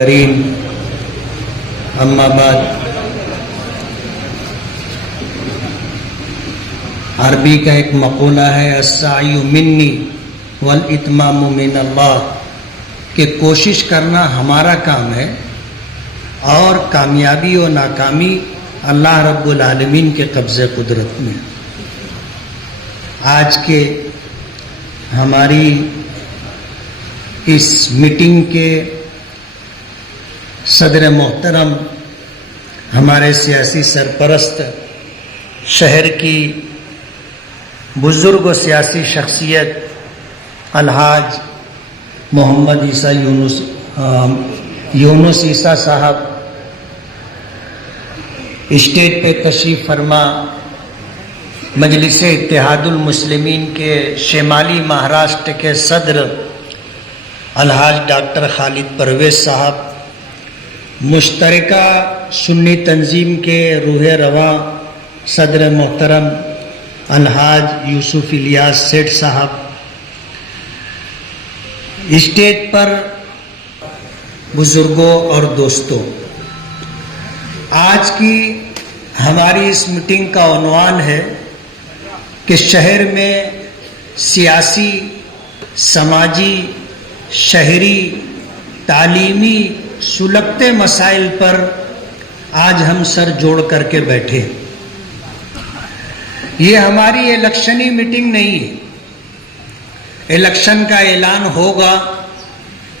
करीम अम्माबाद। अरबी का एक मक़ूला है, अस्सायु मिन्नी वल इत्मामु मिनल्लाह, कि कोशिश करना हमारा काम है और कामयाबी और नाकामी अल्लाह रब्बुल आलमीन के कब्ज़े कुदरत में। आज के हमारी इस मीटिंग के सदर मोहतरम, हमारे सियासी सरपरस्त, शहर की बुज़ुर्ग सियासी शख्सियत अलहाज मोहम्मद ईसा यूनुस ईसा साहब, स्टेज पे तशरीफ़ फरमा मजलिस इत्तेहादुल मुस्लिमीन के शिमाली महाराष्ट्र के सदर अलहाज डॉक्टर खालिद परवेज़ साहब, मुश्तरका सुन्नी तंजीम के रूह रवा सदर मोहतरम अलहाज यूसुफ इलियास सेठ साहब, स्टेज पर बुजुर्गों और दोस्तों, आज की हमारी इस मीटिंग का उन्वान है कि शहर में सियासी, समाजी, शहरी, तालीमी सुलगते मसाइल पर आज हम सर जोड़ करके बैठे। ये हमारी इलेक्शनी मीटिंग नहीं है। इलेक्शन का ऐलान होगा,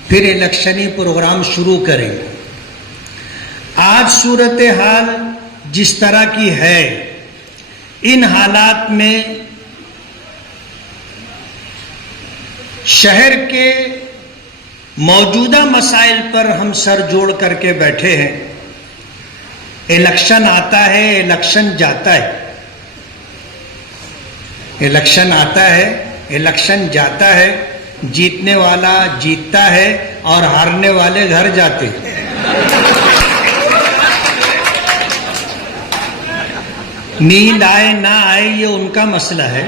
फिर इलेक्शनी प्रोग्राम शुरू करेंगे। आज सूरत हाल जिस तरह की है, इन हालात में शहर के मौजूदा मसाइल पर हम सर जोड़ करके बैठे हैं। इलेक्शन आता है, इलेक्शन जाता है, इलेक्शन आता है, इलेक्शन जाता है, जीतने वाला जीतता है और हारने वाले घर जाते हैं। नींद आए ना आए ये उनका मसला है,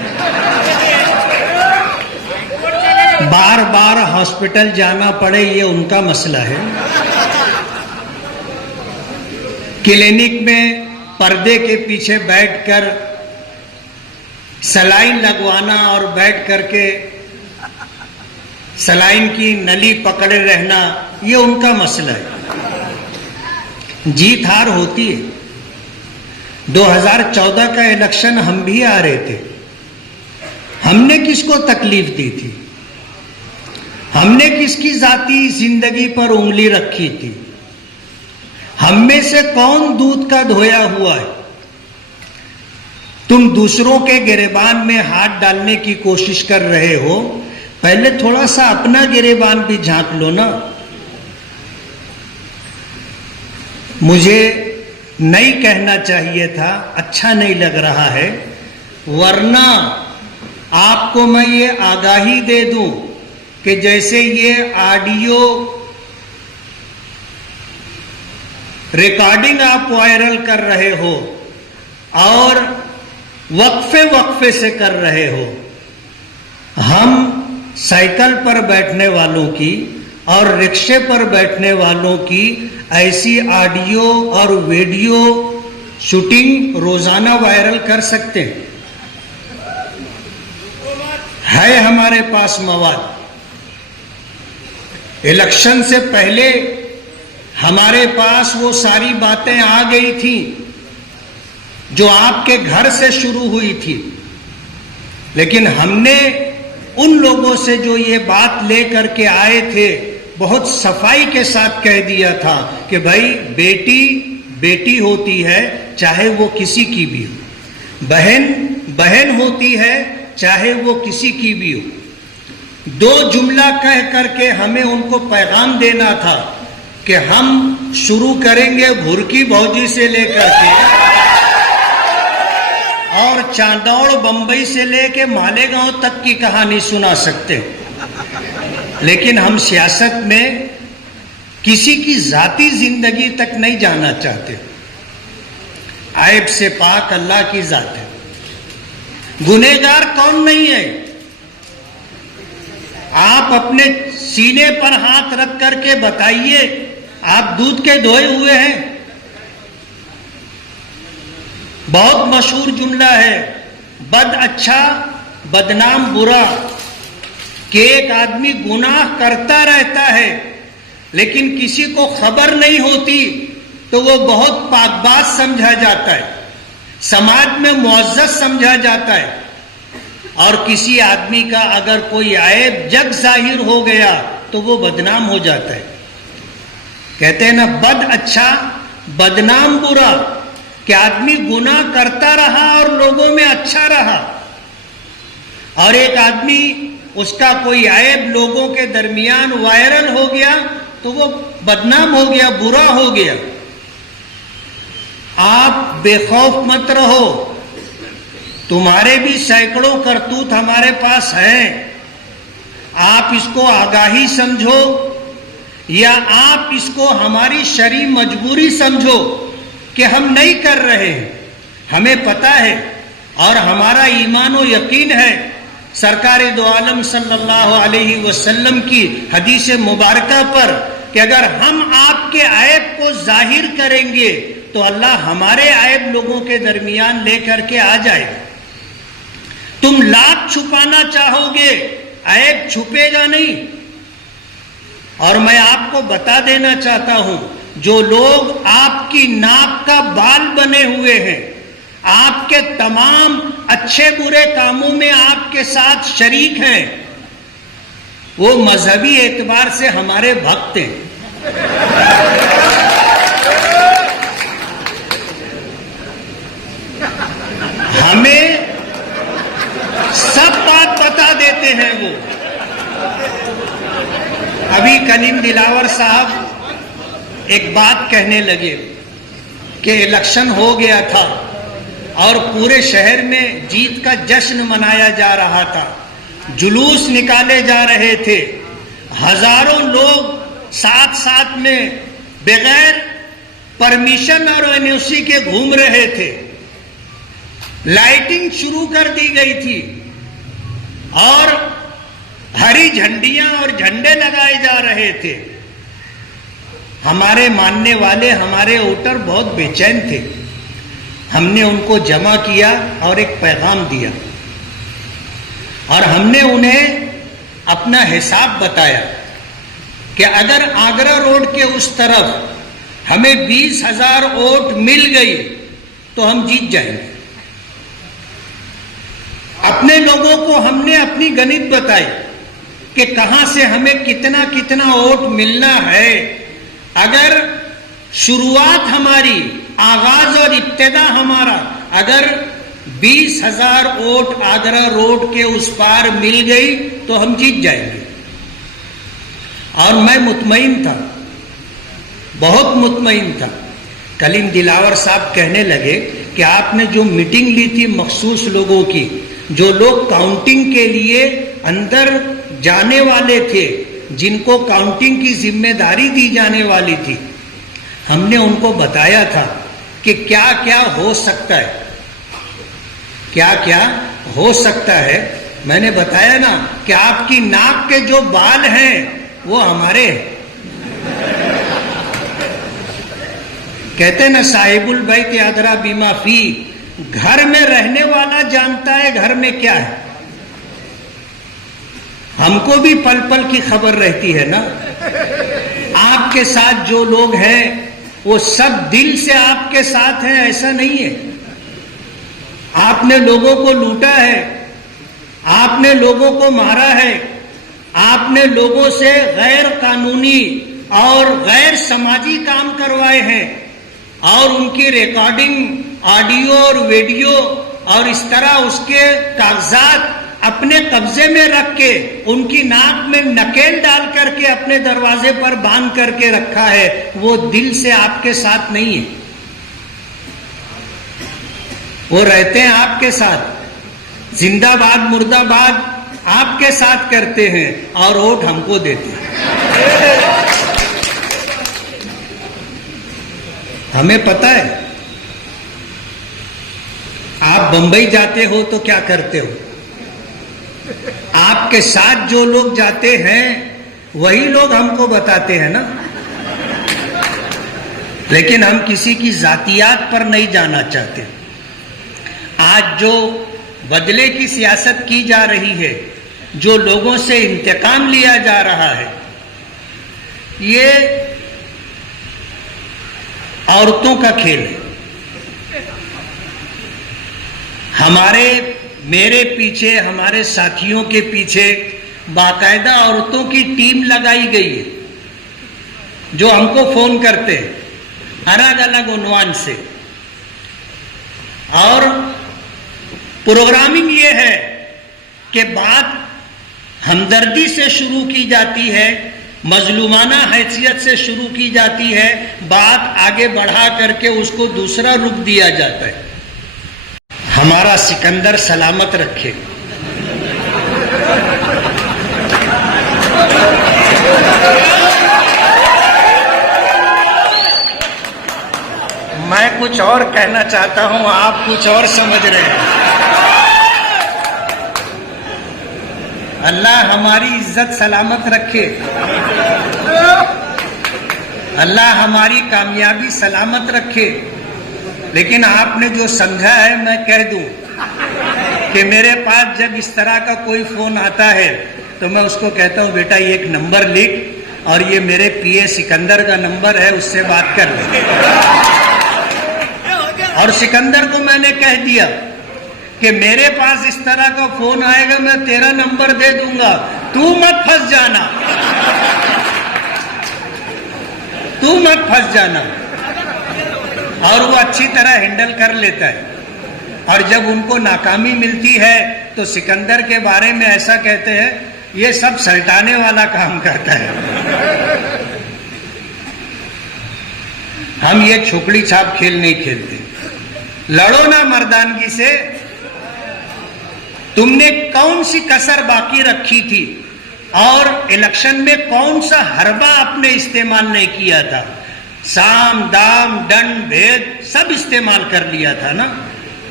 बार बार हॉस्पिटल जाना पड़े ये उनका मसला है, क्लिनिक में पर्दे के पीछे बैठकर सलाइन लगवाना और बैठ करके सलाइन की नली पकड़े रहना ये उनका मसला है। जीत हार होती है। 2014 का इलेक्शन हम भी आ रहे थे, हमने किसको तकलीफ दी थी? हमने किसकी जाती जिंदगी पर उंगली रखी थी? हम में से कौन दूध का धोया हुआ है? तुम दूसरों के गिरेबान में हाथ डालने की कोशिश कर रहे हो, पहले थोड़ा सा अपना गिरेबान भी झांक लो ना। मुझे नहीं कहना चाहिए था, अच्छा नहीं लग रहा है, वरना आपको मैं ये आगाही दे दूं कि जैसे ये ऑडियो रिकॉर्डिंग आप वायरल कर रहे हो और वक्फे वक्फे से कर रहे हो, हम साइकिल पर बैठने वालों की और रिक्शे पर बैठने वालों की ऐसी ऑडियो और वीडियो शूटिंग रोजाना वायरल कर सकते हैं। है हमारे पास मवाद। इलेक्शन से पहले हमारे पास वो सारी बातें आ गई थी जो आपके घर से शुरू हुई थी, लेकिन हमने उन लोगों से जो ये बात लेकर के आए थे बहुत सफाई के साथ कह दिया था कि भाई बेटी बेटी होती है, चाहे वो किसी की भी हो, बहन बहन होती है, चाहे वो किसी की भी हो। दो जुमला कह करके हमें उनको पैगाम देना था कि हम शुरू करेंगे भुरकी भौजी से लेकर के और चांदौड़ बंबई से लेके मालेगांव तक की कहानी सुना सकते, लेकिन हम सियासत में किसी की जाती जिंदगी तक नहीं जाना चाहते। ऐब से पाक अल्लाह की जात है। गुनहगार कौन नहीं है? आप अपने सीने पर हाथ रख करके बताइए आप दूध के धोए हुए हैं। बहुत मशहूर जुमला है, बद अच्छा बदनाम बुरा, कि एक आदमी गुनाह करता रहता है लेकिन किसी को खबर नहीं होती तो वो बहुत पाकबाज समझा जाता है, समाज में मुअज़्ज़ज़ समझा जाता है। और किसी आदमी का अगर कोई ऐब जग जाहिर हो गया तो वो बदनाम हो जाता है। कहते हैं ना, बद अच्छा बदनाम बुरा, कि आदमी गुनाह करता रहा और लोगों में अच्छा रहा, और एक आदमी उसका कोई ऐब लोगों के दरमियान वायरल हो गया तो वो बदनाम हो गया, बुरा हो गया। आप बेखौफ मत रहो, तुम्हारे भी सैकड़ों करतूत हमारे पास हैं। आप इसको आगाही समझो या आप इसको हमारी शरई मजबूरी समझो कि हम नहीं कर रहे हैं। हमें पता है और हमारा ईमान और यकीन है सरकार दो आलम सल्लल्लाहु अलैहि वसल्लम की हदीस मुबारका पर कि अगर हम आपके ऐब को जाहिर करेंगे तो अल्लाह हमारे ऐब लोगों के दरमियान लेकर के आ जाएगा। तुम लाख छुपाना चाहोगे, ऐब छुपेगा नहीं। और मैं आपको बता देना चाहता हूं, जो लोग आपकी नाक का बाल बने हुए हैं, आपके तमाम अच्छे बुरे कामों में आपके साथ शरीक हैं, वो मजहबी एतबार से हमारे भक्त हैं। हमें सब बात बता देते हैं वो। अभी कलीम दिलावर साहब एक बात कहने लगे कि इलेक्शन हो गया था और पूरे शहर में जीत का जश्न मनाया जा रहा था, जुलूस निकाले जा रहे थे, हजारों लोग साथ साथ में बगैर परमिशन और एनओसी के घूम रहे थे, लाइटिंग शुरू कर दी गई थी और हरी झंडियां और झंडे लगाए जा रहे थे। हमारे मानने वाले, हमारे वोटर बहुत बेचैन थे। हमने उनको जमा किया और एक पैगाम दिया और हमने उन्हें अपना हिसाब बताया कि अगर आगरा रोड के उस तरफ हमें 20,000 वोट मिल गई तो हम जीत जाएंगे। अपने लोगों को हमने अपनी गणित बताई कि कहां से हमें कितना कितना वोट मिलना है। अगर शुरुआत हमारी, आगाज और इब्तिदा हमारा, अगर 20,000 वोट आगरा रोड के उस पार मिल गई तो हम जीत जाएंगे। और मैं मुतमईन था, बहुत मुतमईन था। कलीम दिलावर साहब कहने लगे कि आपने जो मीटिंग ली थी मखसूस लोगों की, जो लोग काउंटिंग के लिए अंदर जाने वाले थे, जिनको काउंटिंग की जिम्मेदारी दी जाने वाली थी, हमने उनको बताया था कि क्या क्या हो सकता है, क्या क्या हो सकता है। मैंने बताया ना कि आपकी नाक के जो बाल हैं वो हमारे हैं। कहते ना, साहिबुल बैत अदरा बिमा फी, घर में रहने वाला जानता है घर में क्या है। हमको भी पल पल की खबर रहती है ना। आपके साथ जो लोग हैं वो सब दिल से आपके साथ हैं, ऐसा नहीं है। आपने लोगों को लूटा है, आपने लोगों को मारा है, आपने लोगों से गैर कानूनी और गैर समाजी काम करवाए हैं और उनकी रिकॉर्डिंग, ऑडियो और वीडियो और इस तरह उसके कागजात अपने कब्जे में रख के, उनकी नाक में नकेल डाल करके अपने दरवाजे पर बांध करके रखा है। वो दिल से आपके साथ नहीं है, वो रहते हैं आपके साथ, जिंदाबाद मुर्दाबाद आपके साथ करते हैं और वोट हमको देते हैं। हमें पता है। आप बंबई जाते हो तो क्या करते हो? आपके साथ जो लोग जाते हैं वही लोग हमको बताते हैं ना। लेकिन हम किसी की जातियात पर नहीं जाना चाहते। आज जो बदले की सियासत की जा रही है, जो लोगों से इंतकाम लिया जा रहा है, ये औरतों का खेल है। मेरे पीछे, हमारे साथियों के पीछे बाकायदा औरतों की टीम लगाई गई है, जो हमको फोन करते हैं अलग अलग उन्वान से। और प्रोग्रामिंग ये है कि बात हमदर्दी से शुरू की जाती है, मजलूमाना हैसियत से शुरू की जाती है, बात आगे बढ़ा करके उसको दूसरा रूप दिया जाता है। हमारा सिकंदर सलामत रखे। मैं कुछ और कहना चाहता हूं, आप कुछ और समझ रहे हैं। अल्लाह हमारी इज्जत सलामत रखे, अल्लाह हमारी कामयाबी सलामत रखे। लेकिन आपने जो समझा है, मैं कह दूं कि मेरे पास जब इस तरह का कोई फोन आता है तो मैं उसको कहता हूं, बेटा ये एक नंबर लिख और ये मेरे पीए सिकंदर का नंबर है, उससे बात कर ले। और सिकंदर को मैंने कह दिया कि मेरे पास इस तरह का फोन आएगा, मैं तेरा नंबर दे दूंगा, तू मत फंस जाना, तू मत फंस जाना। और वो अच्छी तरह हैंडल कर लेता है। और जब उनको नाकामी मिलती है तो सिकंदर के बारे में ऐसा कहते हैं, ये सब सल्टाने वाला काम करता है। हम ये छोकड़ी छाप खेल नहीं खेलते। लड़ो ना मर्दानगी से। तुमने कौन सी कसर बाकी रखी थी और इलेक्शन में कौन सा हरबा आपने इस्तेमाल नहीं किया था? साम दाम दंड भेद सब इस्तेमाल कर लिया था ना।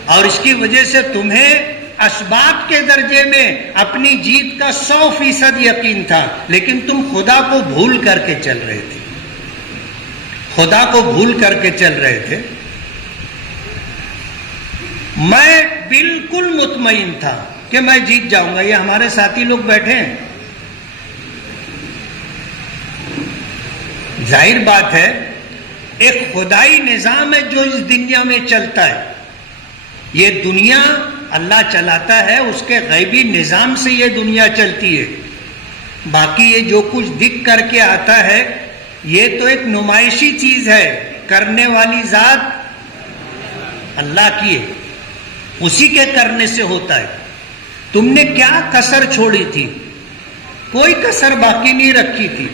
और इसकी वजह से तुम्हें असबाब के दर्जे में अपनी जीत का 100% यकीन था, लेकिन तुम खुदा को भूल करके चल रहे थे, खुदा को भूल करके चल रहे थे। मैं बिल्कुल मुतमईन था कि मैं जीत जाऊंगा। ये हमारे साथी लोग बैठे हैं, जाहिर बात है एक खुदाई निजाम है जो इस दुनिया में चलता है। ये दुनिया अल्लाह चलाता है, उसके गैबी निजाम से ये दुनिया चलती है। बाकी ये जो कुछ दिख करके आता है, ये तो एक नुमाइशी चीज है, करने वाली जात अल्लाह की है, उसी के करने से होता है। तुमने क्या कसर छोड़ी थी? कोई कसर बाकी नहीं रखी थी।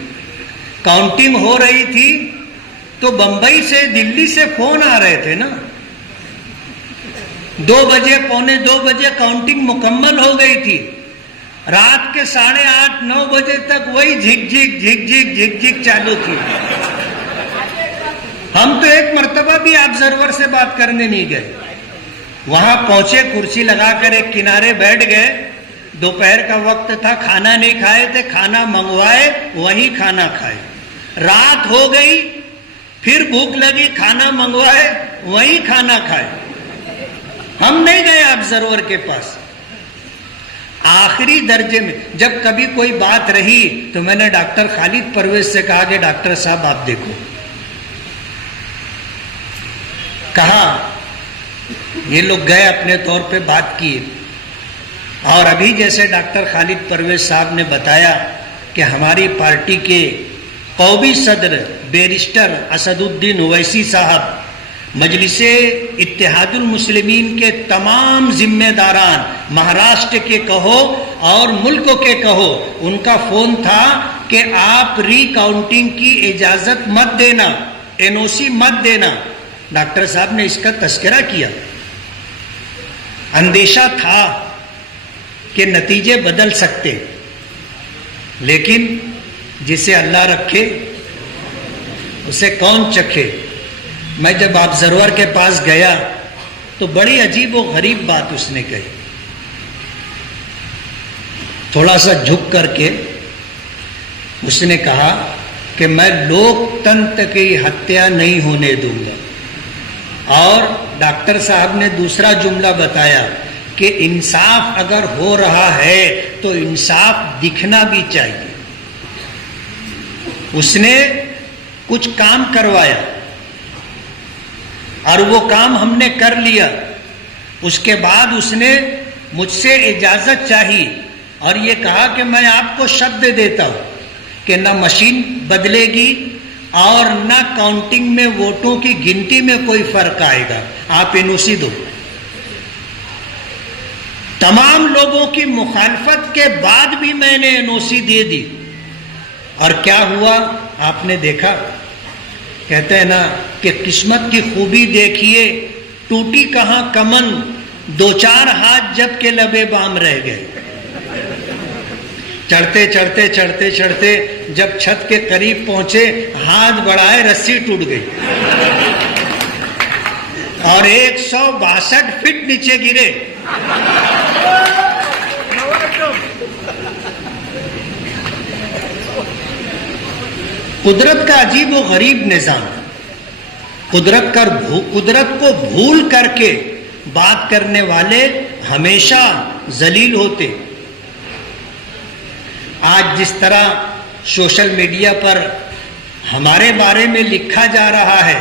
काउंटिंग हो रही थी तो बंबई से, दिल्ली से फोन आ रहे थे ना। 2 बजे, पौने 2 बजे काउंटिंग मुकम्मल हो गई थी। रात के 8:30 9 बजे तक वही झिक झिक झिक झिक झिक झिक चालू थी। हम तो एक मर्तबा भी ऑब्जर्वर से बात करने नहीं गए। वहां पहुंचे, कुर्सी लगाकर एक किनारे बैठ गए। दोपहर का वक्त था, खाना नहीं खाए थे, खाना मंगवाए, वहीं खाना खाए। रात हो गई, फिर भूख लगी, खाना मंगवाए, वहीं खाना खाए। हम नहीं गए ऑब्जर्वर के पास। आखिरी दर्जे में जब कभी कोई बात रही तो मैंने डॉक्टर खालिद परवेज से कहा कि डॉक्टर साहब आप देखो। कहा, ये लोग गए, अपने तौर पे बात किए। और अभी जैसे डॉक्टर खालिद परवेज साहब ने बताया कि हमारी पार्टी के कौमी सदर बैरिस्टर असदुद्दीन ओवैसी साहब मजलिसे इत्तेहादुल मुस्लिमीन के तमाम जिम्मेदारान, महाराष्ट्र के कहो और मुल्क के कहो, उनका फोन था कि आप रिकाउंटिंग की इजाजत मत देना, एनओसी मत देना। डॉक्टर साहब ने इसका तस्करा किया। अंदेशा था कि नतीजे बदल सकते, लेकिन जिसे अल्लाह रखे उसे कौन चखे। मैं जब ऑब्जर्वर के पास गया तो बड़ी अजीब व गरीब बात उसने कही। थोड़ा सा झुक करके उसने कहा कि मैं लोग लोकतंत्र की हत्या नहीं होने दूंगा। और डॉक्टर साहब ने दूसरा जुमला बताया कि इंसाफ अगर हो रहा है तो इंसाफ दिखना भी चाहिए। उसने कुछ काम करवाया और वो काम हमने कर लिया। उसके बाद उसने मुझसे इजाजत चाहिए और ये कहा कि मैं आपको शब्द देता हूं कि न मशीन बदलेगी और न काउंटिंग में वोटों की गिनती में कोई फर्क आएगा, आप एनओसी दो। तमाम लोगों की मुखालफत के बाद भी मैंने एनओसी दे दी। और क्या हुआ आपने देखा। कहते हैं ना कि किस्मत की खूबी देखिए, टूटी कहां कमन, दो चार हाथ जब के लबे बाम रह गए। चढ़ते चढ़ते चढ़ते चढ़ते जब छत के करीब पहुंचे, हाथ बढ़ाए, रस्सी टूट गई और 162 फीट नीचे गिरे। कुदरत का अजीब व गरीब निजाम। कुदरत को भूल करके बात करने वाले हमेशा जलील होते। आज जिस तरह सोशल मीडिया पर हमारे बारे में लिखा जा रहा है,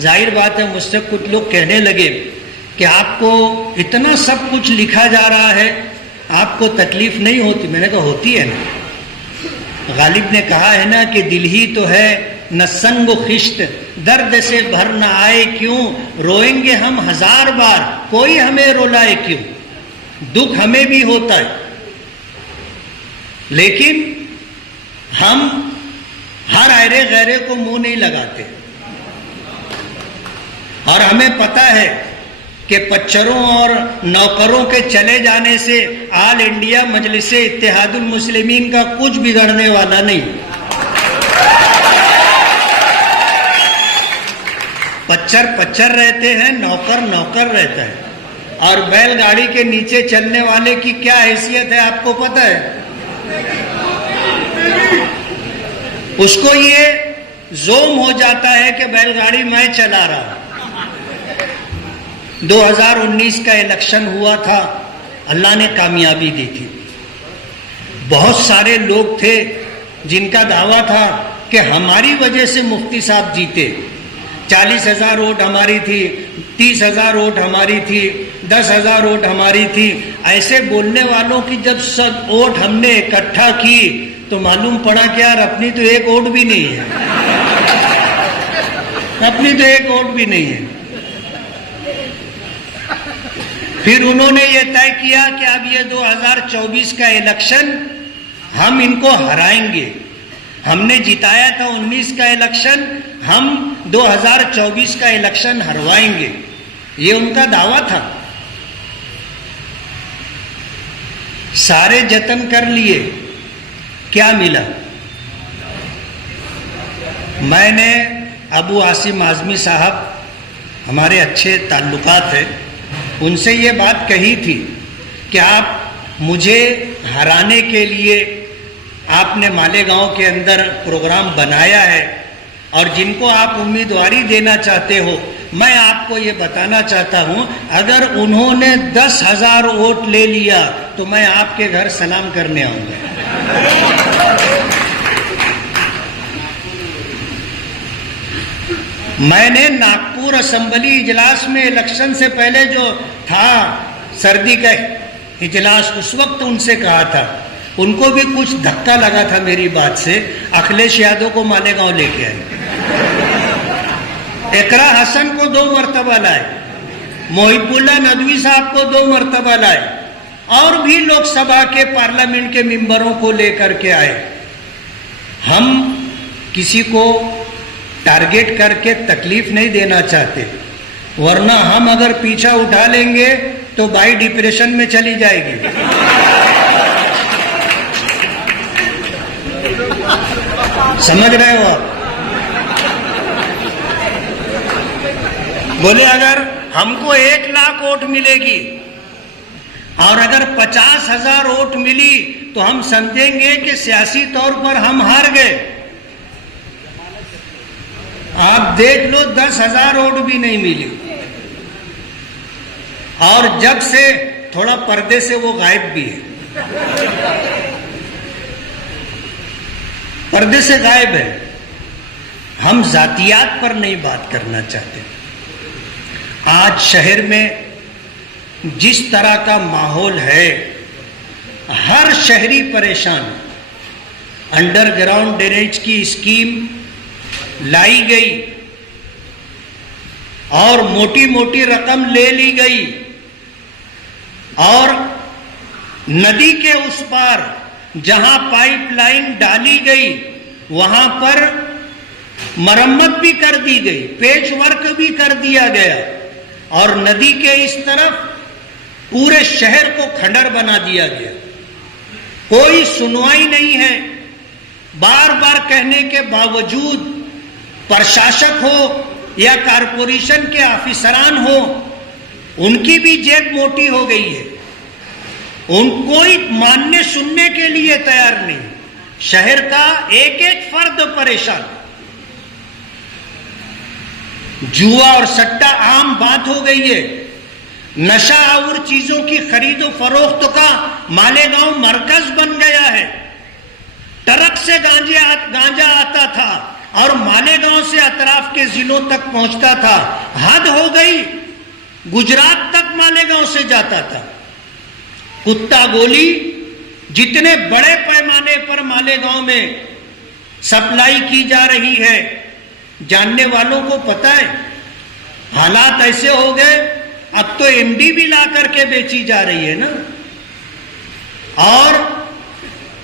जाहिर बात है मुझसे कुछ लोग कहने लगे कि आपको इतना सब कुछ लिखा जा रहा है, आपको तकलीफ नहीं होती। मैंने कहा होती है ना। गालिब ने कहा है ना कि दिल ही तो है न संग खिश्त, दर्द से भर न आए क्यों, रोएंगे हम 1000 बार, कोई हमें रुलाए क्यों। दुख हमें भी होता है, लेकिन हम हर आयरे गैरे को मुंह नहीं लगाते। और हमें पता है कि पच्चरों और नौकरों के चले जाने से ऑल इंडिया मजलिसे इत्तेहादुल मुस्लिमीन का कुछ बिगड़ने वाला नहीं। पच्चर रहते हैं, नौकर नौकर रहता है। और बैलगाड़ी के नीचे चलने वाले की क्या हैसियत है आपको पता है? उसको ये जोम हो जाता है कि बैलगाड़ी मैं चला रहा हूं। 2019 का इलेक्शन हुआ था, अल्लाह ने कामयाबी दी थी। बहुत सारे लोग थे जिनका दावा था कि हमारी वजह से मुफ्ती साहब जीते। 40,000 वोट हमारी थी, 30,000 वोट हमारी थी, 10,000 वोट हमारी थी। ऐसे बोलने वालों की जब सब वोट हमने इकट्ठा की तो मालूम पड़ा कि यार अपनी तो एक वोट भी नहीं है, अपनी तो एक वोट भी नहीं है। फिर उन्होंने ये तय किया कि अब ये 2024 का इलेक्शन हम इनको हराएंगे। हमने जिताया था 19 का इलेक्शन, हम 2024 का इलेक्शन हरवाएंगे, ये उनका दावा था। सारे जतन कर लिए, क्या मिला? मैंने अबू आसिम आजमी साहब, हमारे अच्छे ताल्लुकात हैं, उनसे ये बात कही थी कि आप मुझे हराने के लिए आपने मालेगांव के अंदर प्रोग्राम बनाया है और जिनको आप उम्मीदवारी देना चाहते हो, मैं आपको ये बताना चाहता हूं, अगर उन्होंने 10,000 वोट ले लिया तो मैं आपके घर सलाम करने आऊंगा। मैंने नागपुर असेंबली इजलास में इलेक्शन से पहले जो था सर्दी का इजलास, उस वक्त उनसे कहा था, उनको भी कुछ धक्का लगा था मेरी बात से। अखिलेश यादव को मालेगांव लेके आए, इकरा हसन को 2 मरतबा लाए, मोहिबुल्लाह नदवी साहब को 2 मरतबा लाए और भी लोकसभा के पार्लियामेंट के मेंबरों को लेकर के आए। हम किसी को टारगेट करके तकलीफ नहीं देना चाहते, वरना हम अगर पीछा उठा लेंगे तो बाई डिप्रेशन में चली जाएगी। समझ रहे हो आप? बोले अगर हमको 1 लाख वोट मिलेगी और अगर 50,000 वोट मिली तो हम समझेंगे कि सियासी तौर पर हम हार गए। आप देख लो 10,000 रोड भी नहीं मिली, और जब से थोड़ा पर्दे से वो गायब भी है, पर्दे से गायब है। हम जातियात पर नहीं बात करना चाहते। आज शहर में जिस तरह का माहौल है, हर शहरी परेशान। अंडरग्राउंड ड्रेनेज की स्कीम लाई गई और मोटी मोटी रकम ले ली गई, और नदी के उस पार जहां पाइपलाइन डाली गई वहां पर मरम्मत भी कर दी गई, पेच वर्क भी कर दिया गया, और नदी के इस तरफ पूरे शहर को खंडर बना दिया गया। कोई सुनवाई नहीं है। बार बार कहने के बावजूद प्रशासक हो या कारपोरेशन के ऑफिसरान हो, उनकी भी जेब मोटी हो गई है। कोई मानने सुनने के लिए तैयार नहीं। शहर का एक एक फर्द परेशान। जुआ और सट्टा आम बात हो गई है। नशा और चीजों की खरीदो फरोख्त का मालेगांव मरकज बन गया है। ट्रक से गांजा आता था और मालेगांव से अतराफ के जिलों तक पहुंचता था। हद हो गई, गुजरात तक मालेगांव से जाता था। कुत्ता गोली जितने बड़े पैमाने पर मालेगांव में सप्लाई की जा रही है, जानने वालों को पता है। हालात ऐसे हो गए, अब तो एमडी भी ला करके बेची जा रही है ना। और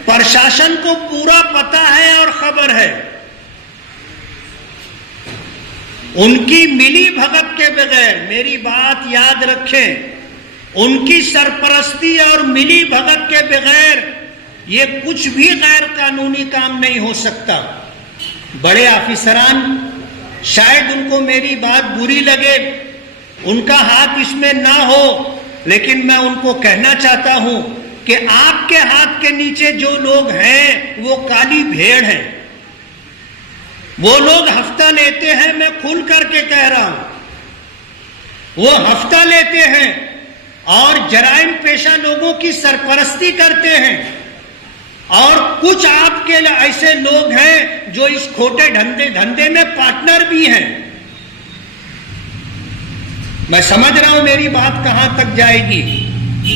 प्रशासन को पूरा पता है और खबर है। उनकी मिली भगत के बगैर, मेरी बात याद रखें, उनकी सरपरस्ती और मिली भगत के बगैर ये कुछ भी गैर कानूनी काम नहीं हो सकता। बड़े ऑफिसरान, शायद उनको मेरी बात बुरी लगे, उनका हाथ इसमें ना हो, लेकिन मैं उनको कहना चाहता हूं कि आपके हाथ के नीचे जो लोग हैं वो काली भेड़ हैं। वो लोग हफ्ता लेते हैं, मैं खुल करके कह रहा हूं, वो हफ्ता लेते हैं और जराइम पेशा लोगों की सरपरस्ती करते हैं। और कुछ आपके ऐसे लोग हैं जो इस खोटे धंधे में पार्टनर भी हैं। मैं समझ रहा हूं मेरी बात कहां तक जाएगी,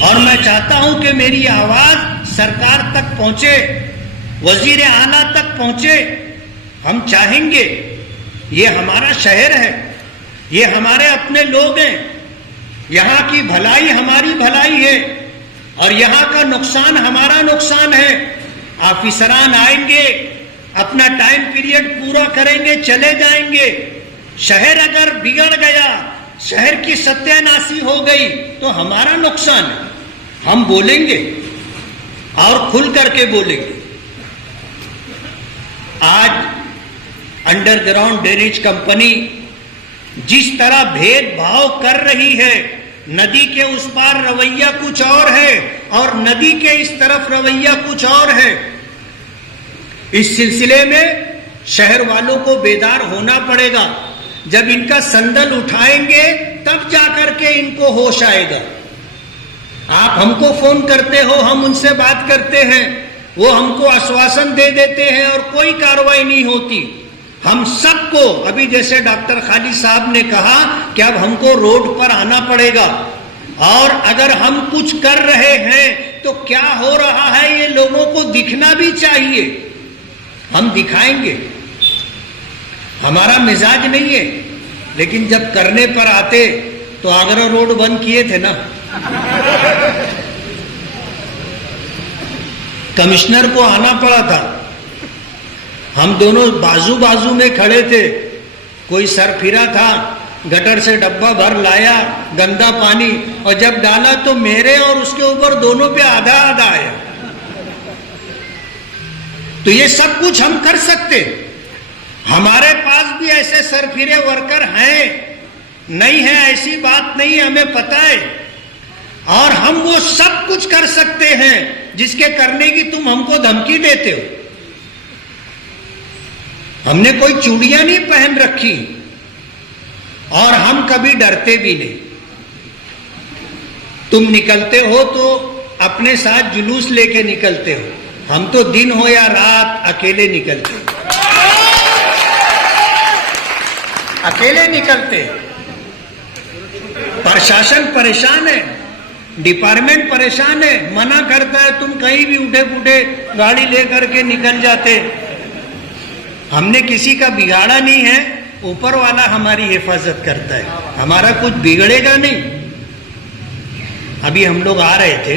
और मैं चाहता हूं कि मेरी आवाज सरकार तक पहुंचे, वजीर आला तक पहुंचे। हम चाहेंगे, ये हमारा शहर है, ये हमारे अपने लोग हैं, यहां की भलाई हमारी भलाई है और यहां का नुकसान हमारा नुकसान है। ऑफिसरान आएंगे, अपना टाइम पीरियड पूरा करेंगे, चले जाएंगे। शहर अगर बिगड़ गया, शहर की सत्यानाशी हो गई तो हमारा नुकसान है। हम बोलेंगे और खुल करके बोलेंगे। आज अंडरग्राउंड ड्रेनेज कंपनी जिस तरह भेदभाव कर रही है, नदी के उस पार रवैया कुछ और है और नदी के इस तरफ रवैया कुछ और है। इस सिलसिले में शहर वालों को बेदार होना पड़ेगा। जब इनका संदल उठाएंगे तब जाकर के इनको होश आएगा। आप हमको फोन करते हो, हम उनसे बात करते हैं, वो हमको आश्वासन दे देते हैं और कोई कार्रवाई नहीं होती। हम सबको, अभी जैसे डॉक्टर खालिद साहब ने कहा कि अब हमको रोड पर आना पड़ेगा, और अगर हम कुछ कर रहे हैं तो क्या हो रहा है ये लोगों को दिखना भी चाहिए। हम दिखाएंगे। हमारा मिजाज नहीं है, लेकिन जब करने पर आते तो आगरा रोड बंद किए थे ना। कमिश्नर को आना पड़ा था, हम दोनों बाजू बाजू में खड़े थे। कोई सरफिरा था, गटर से डब्बा भर लाया गंदा पानी, और जब डाला तो मेरे और उसके ऊपर दोनों पे आधा आधा आया। तो ये सब कुछ हम कर सकते। हमारे पास भी ऐसे सरफिरे वर्कर हैं, नहीं है ऐसी बात नहीं, हमें पता है, और हम वो सब कुछ कर सकते हैं जिसके करने की तुम हमको धमकी देते हो। हमने कोई चूड़ियां नहीं पहन रखी और हम कभी डरते भी नहीं। तुम निकलते हो तो अपने साथ जुलूस लेके निकलते हो, हम तो दिन हो या रात अकेले निकलते हो, अकेले निकलते। प्रशासन परेशान है, डिपार्टमेंट परेशान है, मना करता है, तुम कहीं भी उठे पुठे गाड़ी लेकर के निकल जाते। हमने किसी का बिगाड़ा नहीं है, ऊपर वाला हमारी हिफाजत करता है, हमारा कुछ बिगड़ेगा नहीं। अभी हम लोग आ रहे थे